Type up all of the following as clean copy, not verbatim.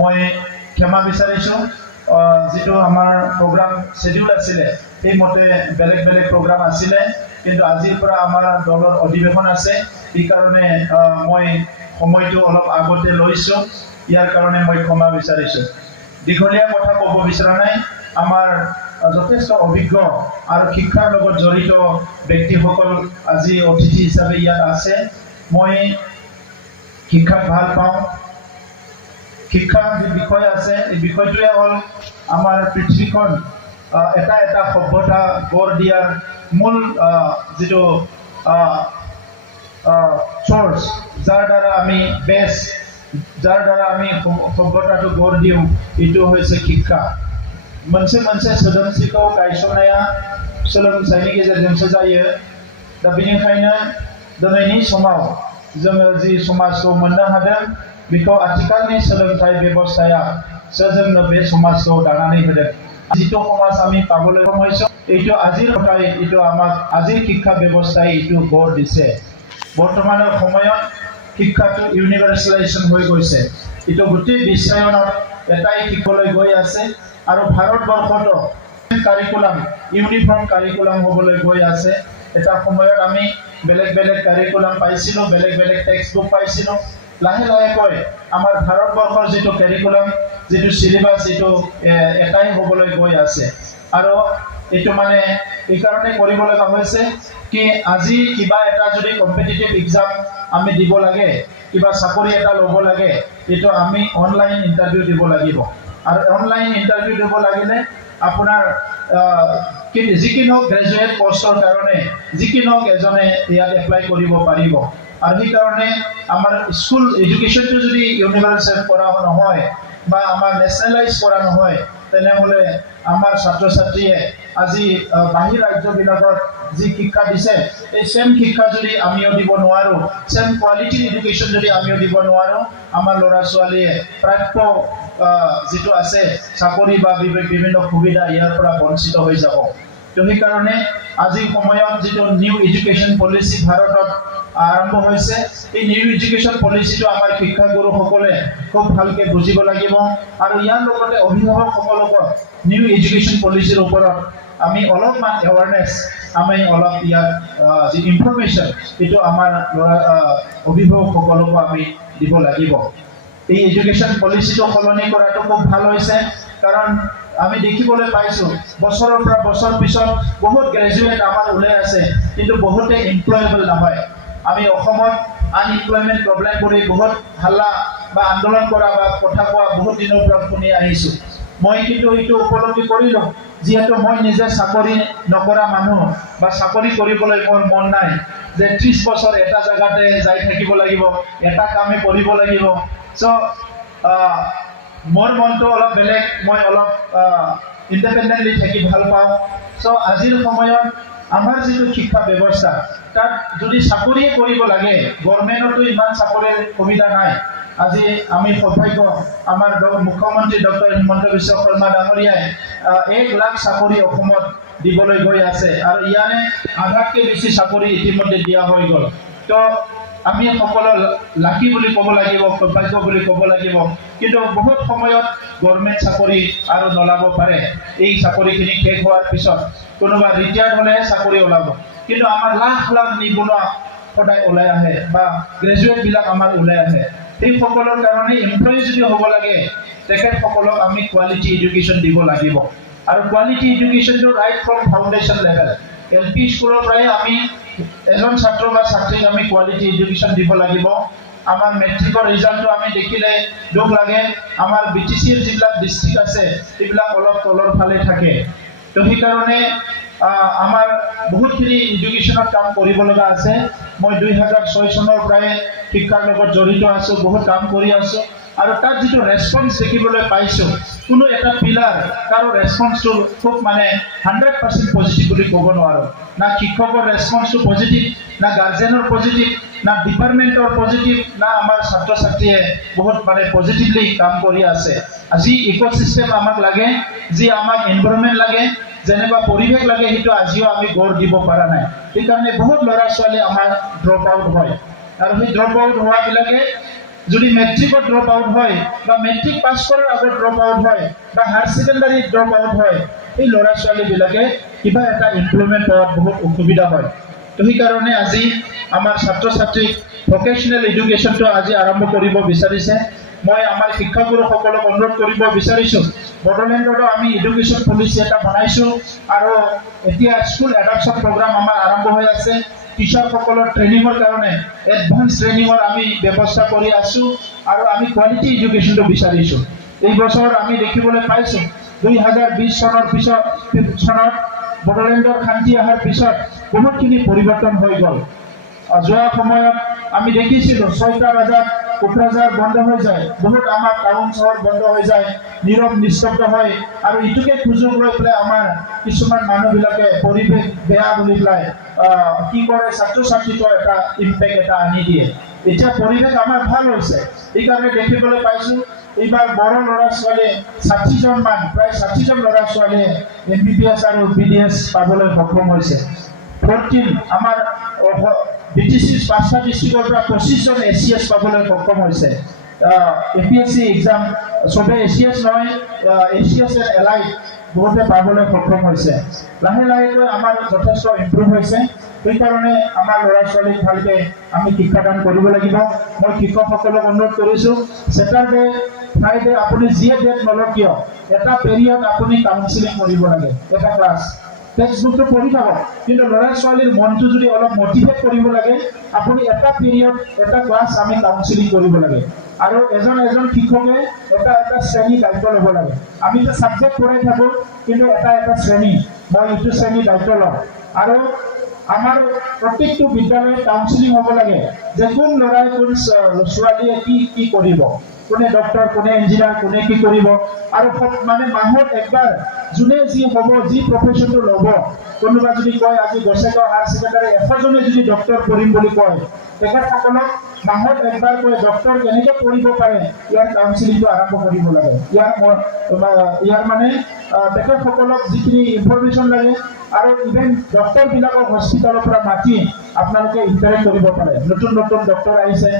মই ক্ষমা বিচাৰিছোঁ যেটো আমাৰ প্ৰগ্ৰাম শেডিউল আছিলে সেই মতে বেলেগ বেলেগ প্ৰগ্ৰাম আছিলে কিন্তু আজিৰ পৰা আমাৰ দলৰ অধিৱেশন আছে এই কাৰণে মই সময়টো অলপ আগতে লৈছো ইয়াৰ কাৰণে মই ক্ষমা বিচাৰিছোঁ দীঘলীয়া কথা ক'ব বিচৰা নাই আমাৰ যথেষ্ট অভিজ্ঞ আৰু শিক্ষাৰ লগত জড়িত ব্যক্তিসকল আজি অতিথি হিচাপে ইয়াত আছে মই শিক্ষাক ভাল পাওঁ শিক্ষাৰ যে বিষয় আছে এই বিষয়টোৱে হ'ল আমাৰ পৃথিৱীখন এটা এটা সভ্যতা গঢ় দিয়াৰ মূল যেটো সোর্স যার দ্বারা আমি বেস যার দ্বারা আমি সভ্যতাটো গঢ় দিওঁ এটো হৈছে শিক্ষা मोनसे मोनसे सोदोमस्रिखौ गायसननाया सोलोंथाइनि गेजेरजोंसो जायो दा बेनिखायनो दिनैनि समाव जोङो जि समाजखौ मोननो हादों बेखौ आथिखालनि सोलोंथाइ बेबस्थाया जोंनो बे समाजखौ दानानै होदों जितु समाज আমি পাবলৈ সমস্যা এইটো আজিৰ কথাই এইটো আমাক আজিৰ শিক্ষা ব্যৱস্থাই এইটো গঢ় দিছে বৰ্তমানৰ সময়ত শিক্ষাটো ইউনিভাৰ্সেলাইজেশন হৈ গৈছে এইটো গোটেই বিশ্বায়নত এটাই শিক্ষালৈ গৈ আছে আৰু ভাৰতবৰ্ষতো কাৰিকুলাম ইউনিফৰ্ম কাৰিকুলাম হ'বলৈ গৈ আছে এটা সময়ত আমি বেলেগ বেলেগ কাৰিকুলাম পাইছিলো বেলেগ বেলেগ টেক্সট বুক পাইছিলো লাহে লাহে কৈ আমাৰ ভাৰতবৰ্ষৰ যেটো কাৰিকুলাম যেটো সিলেবাস এটো এটাই হ'বলৈ গৈ আছে আৰু এটো মানে এই কাৰণে কৰিব লগা হৈছে কি আজি কিবা এটা যদি কম্পিটিটিভ এক্সাম আমি দিব লাগে কিবা চাকৰি এটা ল'ব লাগে এটো আমি অনলাইন ইন্টাৰভিউ দিব লাগিব আৰু অনলাইন ইন্টাৰভিউ দিব লাগিলে আপোনাৰ যিকিনো গ্ৰেজুৱেট পোষ্টৰ কাৰণে যিকিনো এজনে ইয়াত এপ্লাই কৰিব পাৰিব আৰু এই কাৰণে আমাৰ স্কুল এডুকেশনটো যদি ইউনিভাৰ্সেল কৰা নহয় বা আমাৰ নেশনালাইজ কৰা নহয় তেনেহলে আমাৰ ছাত্ৰ ছাত্ৰীয়ে আজি বাহিৰ ৰাজ্যবিলাকত যি শিক্ষা দিছে এই সেম শিক্ষা যদি আমিও দিব নোৱাৰো সেম কোৱালিটি এডুকেশন যদি আমিও দিব নোৱাৰো আমাৰ ল'ৰা ছোৱালীয়ে প্ৰাপ্য যেটো আছে চাকৰি বা বিভিন্ন সুবিধা ইয়াৰ পৰা বঞ্চিত হৈ যাব তো সেই কাৰণে আজি সময়ত যেটো নিউ এডুকেশন পলিসি ভাৰতত আৰম্ভ হৈছে এই নিউ এডুকেশন পলিসিটো আমাৰ শিক্ষাগুৰুসকলে খুব ভালকে বুজিব লাগিব আৰু ইয়াৰ লগতে অভিভাৱকসকলক নিউ এডুকেশন পলিসিৰ ওপৰত আমি অলপমান এৱাৰনেস আমি অলপ ইয়াত যি ইনফৰমেশন এটো আমাৰ অভিভাৱকসকলক আমি দিব লাগিব এই এডুকেশন পলিসিটো সলনি কৰাটো খুব ভাল হৈছে কাৰণ আমি দেখিবলৈ পাইছো বছৰৰ পৰা বছৰ পিছত বহুত গ্ৰেজুৱেট আমাৰ ওলাই আছে কিন্তু বহুতে এমপ্লয়েবল নহয় আমি অসমত আনএমপ্লয়মেন্ট প্ৰবলেম কৰি বহুত হাল্লা বা আন্দোলন কৰা বা কথা কোৱা বহুত দিনৰ পৰা শুনি আহিছো মই কিন্তু এইটো উপলব্ধি কৰিলো যেহেতু মই নিজে চাকৰি নকৰা মানুহ বা চাকৰি কৰিবলৈ মোৰ মন নাই যে 30 বছৰ এটা জায়গাতে যাই থাকিব লাগিব এটা কামে কৰিব লাগিব সো মোৰ মনটো অলপ বেলেগ মই অলপ ইন্ডিপেন্ডেন্টলি থাকি ভাল পাওঁ সো আজিৰ সময়ত আমাৰ যেটো শিক্ষা ব্যৱস্থা তাত যদি চাকৰি কৰিব লাগে গভৰ্ণমেণ্টতো ইমান চাকৰিৰ সুবিধা নাই আজি আমি সৌভাগ্য আমাৰ মুখ্যমন্ত্ৰী ডক্টৰ হিমন্ত বিশ্ব শৰ্মা ডাঙৰীয়াই 1 লাখ চাকৰি অসমত দিবলৈ গৈ আছে আৰু ইয়াৰে আধাতকৈ বেছি চাকৰি ইতিমধ্যে দিয়া হৈ গ'ল তো আমি সকলো লাকি বুলি ক'ব লাগিব সৌভাগ্য বুলি ক'ব লাগিব কিন্তু বহুত সময়ত গভৰ্ণমেণ্ট চাকৰি আৰু নলাব পাৰে এই চাকৰিখিনি শেষ হোৱাৰ পিছত কোনোবা ৰিটায়াৰ্ড হ'লে চাকৰি ওলাব কিন্তু আমাৰ লাখ লাখ নিবনুৱা সদায় ওলাই আহে বা গ্ৰেজুৱেট বিলাক আমাৰ ওলাই আহে এই সকলৰ কাৰণে এমপ্লয়ি যদি হ'ব লাগে তেখেতসকলক আমি কোৱালিটি এডুকেশ্যন দিব লাগিব আৰু কোৱালিটি এডুকেশ্যনটো right from foundation level LP স্কুলৰ পৰাই আমি এজন ছাত্ৰ বা ছাত্ৰীক আমি কোৱালিটি এডুকেশ্যন দিব লাগিব আমাৰ মেট্ৰিকৰ ৰিজাল্টটো আমি দেখিলে দুখ লাগে আমাৰ বিটিচিৰ যিবিলাক ডিস্ট্ৰিক্ট আছে এইবিলাক অলপ তলৰ ফালে থাকে তো সেই কাৰণে আমাৰ বহুতখিনি এডুকেশ্যনত কাম কৰিব লগা আছে মই 2006 চনৰ পৰাই শিক্ষাৰ লগত জড়িত আছো বহুত কাম কৰি আছো আৰু তাত যেটো ৰেসপন্স দেখিবলৈ পাইছো কোনো এটা পিলাৰ কাৰো ৰেসপন্সটো খুব মানে 100% পজিটিভ বুলি ক'ব নোৱাৰো না শিক্ষকৰ ৰেসপন্সটো পজিটিভ না গাৰ্জেনৰ পজিটিভ না ডিপাৰ্টমেন্টৰ পজিটিভ না আমাৰ ছাত্ৰ ছাত্ৰীয়ে বহুত মানে পজিটিভলি কাম কৰি আছে আজি ইকোসিস্টেম আমাক লাগে যি আমাক এনভায়ৰনমেন্ট লাগে যেনেবা পৰিৱেশ লাগে হেতু আজিও আমি গঢ় দিব পৰা নাই এই কাৰণে বহুত ল'ৰা ছোৱালী আমাৰ ড্ৰপ আউট হয় আৰু সেই ড্ৰপ আউট হোৱা বিলাকে যদি মেট্ৰিকত ড্ৰপ আউট হয় বা মেট্ৰিক পাছ কৰাৰ আগত ড্ৰপ আউট হয় বা হায়াৰ ছেকেণ্ডাৰী ড্ৰপ আউট হয় এই ল'ৰা ছোৱালীবিলাকে কিবা এটা এমপ্লয়মেণ্ট পোৱাত বহুত অসুবিধা হয় তো সেইকাৰণে আজি আমাৰ ছাত্ৰ ছাত্ৰীক ভকেশ্যনেল এডুকেশ্যনটো আজি আৰম্ভ কৰিব বিচাৰিছে মই আমাৰ শিক্ষাগুৰুসকলক অনুৰোধ কৰিব বিচাৰিছোঁ বড়োলেণ্ডতো আমি এডুকেশ্যন পলিচি এটা বনাইছোঁ আৰু এতিয়া স্কুল এডাপশ্যন প্ৰগ্ৰাম আমাৰ আৰম্ভ হৈ আছে টিচাৰসকলৰ ট্ৰেইনিঙৰ কাৰণে এডভান্স ট্ৰেইনিঙৰ আমি ব্যৱস্থা কৰি আছোঁ আৰু আমি কোৱালিটি এডুকেশ্যনটো বিচাৰিছোঁ এই বছৰ আমি দেখিবলৈ পাইছোঁ 2020 চনত বড়োলেণ্ডৰ শান্তি অহাৰ পিছত বহুতখিনি পৰিৱৰ্তন হৈ গ'ল যোৱা সময়ত আমি দেখিছিলোঁ 6টা বজাত কোকৰাঝাৰ বন্ধ হৈ যায় বহুত আমাৰ টাউন চহৰ বন্ধ হৈ যায় নীৰৱ নিস্তব্ধ হয় আৰু ইটোকে সুযোগ লৈ পেলাই আমাৰ কিছুমান মানুহবিলাকে পৰিৱেশ বেয়া বুলি পেলাই কি কৰে ছাত্ৰ ছাত্ৰীৰ এটা ইম্পেক্ট এটা আনি দিয়ে এতিয়া পৰিৱেশ আমাৰ ভাল হৈছে এইকাৰণে দেখিবলৈ পাইছোঁ এইবাৰ বড়ো ল'ৰা ছোৱালীয়ে 60জন মান প্ৰায় 60জন ল'ৰা ছোৱালীয়ে MBBS আৰু BDS পাবলৈ সক্ষম হৈছে 14 আমাৰ BTC 5টা ডিষ্ট্ৰিক্টৰ পৰা 25জন ACS পাবলৈ সক্ষম হৈছে APSC এক্সাম সবে ACS নহয় ACS এণ্ড এলাইড বহুতে পাবলৈ সক্ষম হৈছে লাহে লাহেকৈ আমাৰ যথেষ্ট ইম্প্ৰুভ হৈছে সেইকাৰণে আমাৰ ল'ৰা ছোৱালীক ভালকৈ আমি শিক্ষাদান কৰিব লাগিব মই শিক্ষকসকলক অনুৰোধ কৰিছোঁ ছেটাৰডে ফ্ৰাইডে আপুনি যিয়ে ডেট নলওক কিয় এটা পেৰিয়ড আপুনি কাউন্সিলিং কৰিব লাগে এটা ক্লাছ টেক্সটবুকটো পঢ়ি থাকক কিন্তু ল'ৰা ছোৱালীৰ মনটো যদি অলপ মটিভেট কৰিব লাগে আপুনি এটা পিৰিয়ড এটা ক্লাছ আমি কাউন্সিলিং কৰিব লাগে আৰু এজন শিক্ষকে এটা শ্ৰেণী দায়িত্ব ল'ব লাগে আমি তো ছাবজেক্ট পঢ়াই থাকোঁ কিন্তু এটা শ্ৰেণী মই এইটো শ্ৰেণী দায়িত্ব লওঁ আৰু আমাৰ প্ৰত্যেকটো বিদ্যালয়ত কাউন্সিলিং হ'ব লাগে যে কোন ল'ৰাই কোন ছোৱালীয়ে কি কৰিব কোনে ডক্টৰ কোনে ইঞ্জিনিয়াৰ কোনে কি কৰিব আৰু মানে মাহত একবাৰ যোনে যি হ'ব যি প্ৰফেশ্যনটো ল'ব কোনোবা যদি কয় আজি গছেগাঁও হায়াৰ ছেকেণ্ডাৰী 100জনে যদি ডক্টৰ পঢ়িম বুলি কয় তেখেতসকলক মাহত একবাৰ কৈ ডক্টৰ কেনেকৈ পঢ়িব পাৰে ইয়াৰ কাউন্সিলিংটো আৰম্ভ কৰিব লাগে ইয়াৰ মানে তেখেতসকলক যিখিনি ইনফৰমেশ্যন লাগে আৰু ইভেন ডক্টৰবিলাকক হস্পিটেলৰ পৰা মাতি আপোনালোকে ইণ্টাৰেক্ট কৰিব পাৰে নতুন ডক্টৰ আহিছে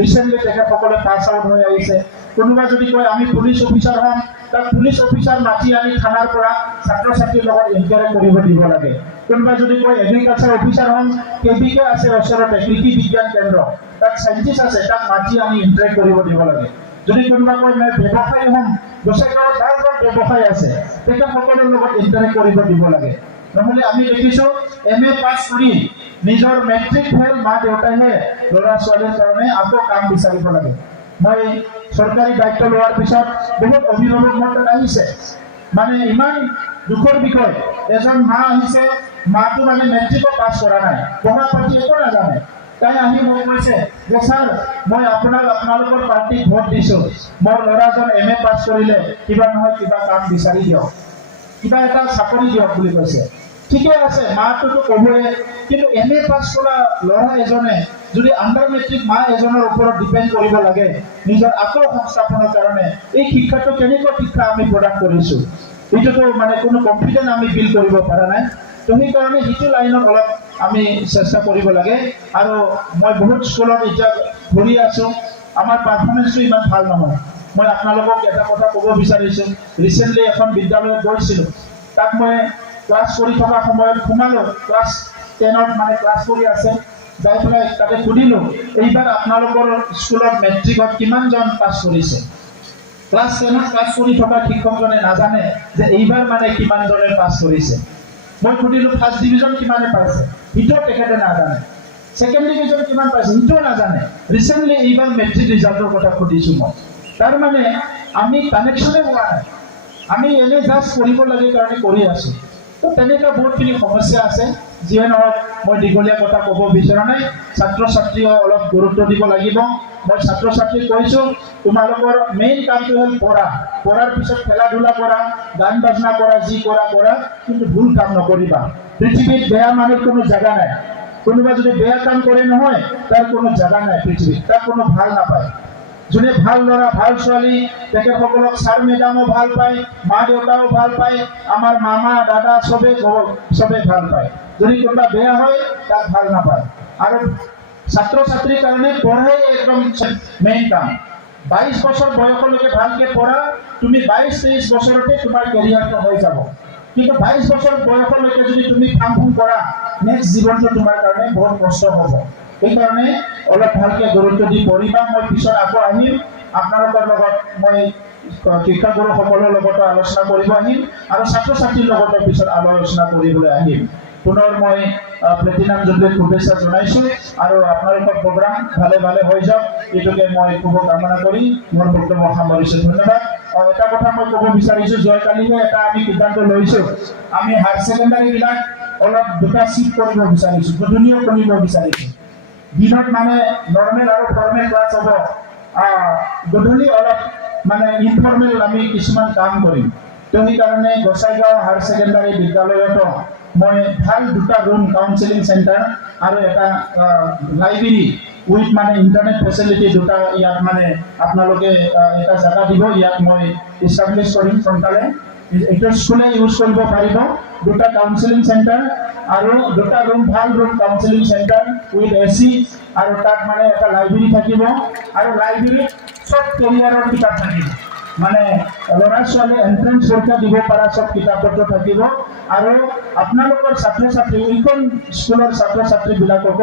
ৰিচেণ্টলি তেখেতসকলে পাছ আউট হৈ আহিছে কোনোবা যদি কয় আমি পুলিচ অফিচাৰ হ'ম তাক পুলিচ অফিচাৰ মাতি আনি থানাৰ পৰা ছাত্ৰ ছাত্ৰীৰ লগত ইণ্টাৰেক্ট কৰিব দিব লাগে কোনোবা যদি কয় এগ্ৰিকালচাৰ অফিচাৰ হ'ম KBK আছে ওচৰতে কৃষি বিজ্ঞান কেন্দ্ৰ তাত চাইণ্টিষ্ট আছে তাক মাতি আনি ইণ্টাৰেক্ট কৰিব দিব লাগে যদি কোনোবা কয় মই ব্যৱসায়ী হ'ম গছেগাঁৱত ভাল ব্যৱসায় আছে তেখেতসকলৰ লগত ইণ্টাৰেক্ট কৰিব দিব লাগে নহ'লে আমি দেখিছোঁ MA পাছ কৰি নিজৰ মেট্ৰিক ফেল মা দেউতাইহে ল'ৰা ছোৱালীৰ কাৰণে আকৌ কাম বিচাৰিব লাগে মই চৰকাৰী দায়িত্ব লোৱাৰ পিছত বহুত অভিভাৱক মোৰ তাত আহিছে মানে ইমান দুখৰ বিষয় এজন মা আহিছে মাটো মানে মেট্ৰিকো পাছ কৰা নাই পঢ়া পাতি একো নাজানে তাই আহি মোক কৈছে যে ছাৰ মই আপোনালোকৰ পাৰ্টিক ভোট দিছোঁ মোৰ ল'ৰাজন MA পাছ কৰিলে কিবা নহয় কিবা কাম বিচাৰি দিয়ক কিবা এটা চাকৰি দিয়ক বুলি কৈছে ঠিকে আছে মাটোতো ক'বই কিন্তু MA পাছ কৰা ল'ৰা এজনে যদি আণ্ডাৰ মেট্ৰিক মা এজনৰ ওপৰত ডিপেণ্ড কৰিব লাগে নিজৰ আকৌ সংস্থাপনৰ কাৰণে এই শিক্ষাটো কেনেকুৱা শিক্ষা আমি প্ৰদান কৰিছোঁ এইটোতো মানে কোনো কনফিডেন্স আমি বিল্ড কৰিব পৰা নাই তো সেইকাৰণে সেইটো লাইনত অলপ আমি চেষ্টা কৰিব লাগে আৰু মই বহুত স্কুলত এতিয়া ঘূৰি আছোঁ আমাৰ পাৰফৰ্মেঞ্চটো ইমান ভাল নহয় মই আপোনালোকক এটা কথা ক'ব বিচাৰিছোঁ ৰিচেণ্টলি এখন বিদ্যালয়ত গৈছিলোঁ তাত মই ক্লাছ কৰি থকা সময়ত সোমালোঁ ক্লাছ 10ত মানে ক্লাছ কৰি আছে যাই পেলাই তাতে সুধিলোঁ এইবাৰ আপোনালোকৰ স্কুলত মেট্ৰিকত কিমানজন পাছ কৰিছে ক্লাছ 10ত ক্লাছ কৰি থকা শিক্ষকজনে নাজানে যে এইবাৰ মানে কিমানজনে পাছ কৰিছে মই সুধিলোঁ ফাৰ্ষ্ট ডিভিজন কিমানে পাইছে সিটোও তেখেতে নাজানে ছেকেণ্ড ডিভিজন কিমান পাইছে সিটোও নাজানে ৰিচেণ্টলি এইবাৰ মেট্ৰিক ৰিজাল্টৰ কথা সুধিছোঁ মই তাৰমানে আমি কানেকশ্যনে হোৱা নাই আমি এনে জাষ্ট কৰিব লাগে কাৰণে কৰি আছোঁ তো তেনেকুৱা বহুতখিনি সমস্যা আছে যিয়ে নহওক মই দীঘলীয়া কথা ক'ব বিচৰা নাই ছাত্ৰ ছাত্ৰীও অলপ গুৰুত্ব দিব লাগিব মই ছাত্ৰ ছাত্ৰীক কৈছোঁ তোমালোকৰ মেইন কামটো হ'ল পঢ়াৰ পিছত খেলা ধূলা কৰা গান বাজনা কৰা যি কৰা কিন্তু ভুল কাম নকৰিবা পৃথিৱীত বেয়া মানুহৰ কোনো জাগা নাই কোনোবা যদি বেয়া কাম কৰে নহয় তাৰ কোনো জাগা নাই পৃথিৱীত তাৰ কোনো ভাল নাপায় যোনে ভাল ল'ৰা ভাল ছোৱালী তেখেতসকলক ছাৰ মেডামো ভাল পায় মা দেউতাও ভাল পায় আমাৰ মামা দাদা চবে ভাল পায় যদি কোনোবা বেয়া হয় তাক ভাল নাপায় আৰু ছাত্ৰ ছাত্ৰীৰ কাৰণে পড়াই একদম মেইন কাম 22 বছৰ বয়সলৈকে ভালকে পড়া তুমি 22-23 বছৰতে তোমাৰ কেৰিয়াৰটো হৈ যাব কিন্তু 22 বছৰ বয়সলৈকে যদি তুমি কাম কৰা নেক্সট জীৱনটো তোমাৰ কাৰণে বহুত কষ্ট হ'ব এই কাৰণে অলপ ভালকে গুৰুত্ব দি পঢ়িবা মই পিছত আকৌ আহিম আপোনালোকৰ লগত মই শিক্ষাগুৰু সকলৰ লগত আলোচনা কৰিব আহিম আৰু ছাত্ৰ ছাত্ৰীৰ লগত পিছত আলোচনা কৰিবলৈ আহিম পুনৰ মই প্লেটিনাম জুবলি শুভেচ্ছা জনাইছো আৰু আপোনালোকৰ প্ৰগ্ৰাম ভালে ভালে হৈ যাওক এটোকে মই খুব কামনা কৰি মোৰ বক্তব্য সামৰিছো ধন্যবাদ আৰু এটা কথা মই ক'ব বিচাৰিছো জয়কালিহে এটা আমি সিদ্ধান্ত লৈছো আমি হায়াৰ সেকেন্ডাৰী বিলাক অলপ দুটা সিট কৰিব বিচাৰিছো গধূলিও কৰিব বিচাৰিছো দিনত মানে নৰ্মেল আৰু ফৰ্মেল ক্লাছ হ'ব গধূলি অলপ মানে ইনফৰ্মেল আমি কিছুমান কাম কৰিম তো সেই কাৰণে গোসাইগাঁও হায়াৰ সেকেন্ডাৰী বিদ্যালয়ত মই ভাল দুটা ৰুম কাউন্সেলিং সেন্টাৰ আৰু এটা লাইব্ৰেৰী উইথ মানে ইন্টাৰনেট ফেসিলিটি দুটা ইয়াত মানে আপোনালোকে এটা জায়গা দিব ইয়াত মই এস্টাবলিশ কৰিম সোনকালে এটা স্কুলে ইউজ কৰিব পাৰিব দুটা কাউন্সেলিং সেন্টাৰ আৰু দুটা ৰুম ভাল room counselling centre with AC আৰু তাত মানে এটা লাইব্ৰেৰী থাকিব আৰু লাইব্ৰেৰীত সব কেৰিয়াৰৰ কিতাপ থাকিব মানে ল'ৰা ছোৱালী এন্ট্ৰেন্স পৰীক্ষা দিব পৰা সব কিতাপ পত্ৰ থাকিব আৰু আপোনালোকৰ ছাত্ৰ ছাত্ৰী ইকন স্কুলৰ ছাত্ৰ ছাত্ৰী বিলাকক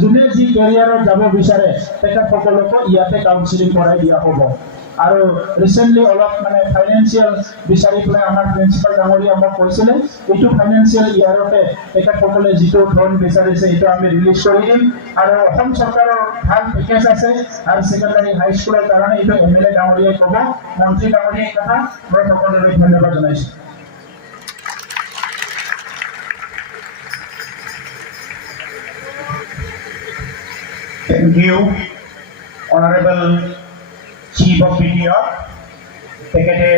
যোনে যি কেৰিয়াৰত যাব বিচাৰে তেখেতসকলক ইয়াতে কাউন্সেলিং কৰাই দিয়া হ'ব আৰু ৰিসেন্টলি অলপ মানে ফাইনান্সিয়াল বিচাৰি পেলাই আমাৰ প্ৰিন্সিপাল ডাঙৰীয়া আমাক কৈছিলে এইটো ফাইনান্সিয়াল ইয়াৰতে তেখেতসকলে যিটো ধন বিচাৰিছে এইটো আমি ৰিলিজ কৰি দিম আৰু অসম চৰকাৰৰ ভাল পেকেজ আছে আৰু সেকেন্ডাৰী হাই স্কুলৰ কাৰণে এইটো এমএলএ ডাঙৰীয়াই ক'ব মন্ত্ৰী ডাঙৰীয়াই কথা মই সকলোৰে ধন্যবাদ জনাইছো Thank you, Honorable Chief of BTR. তেখেতে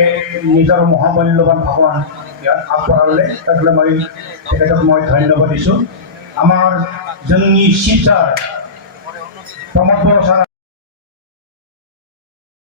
নিজৰ মহামূল্যৱান ভাষণ ইয়াত আগবঢ়ালে তাকলৈ মই তেখেতক মই ধন্যবাদ দিছোঁ আমাৰ যোননি chief sir Pramod Boro sir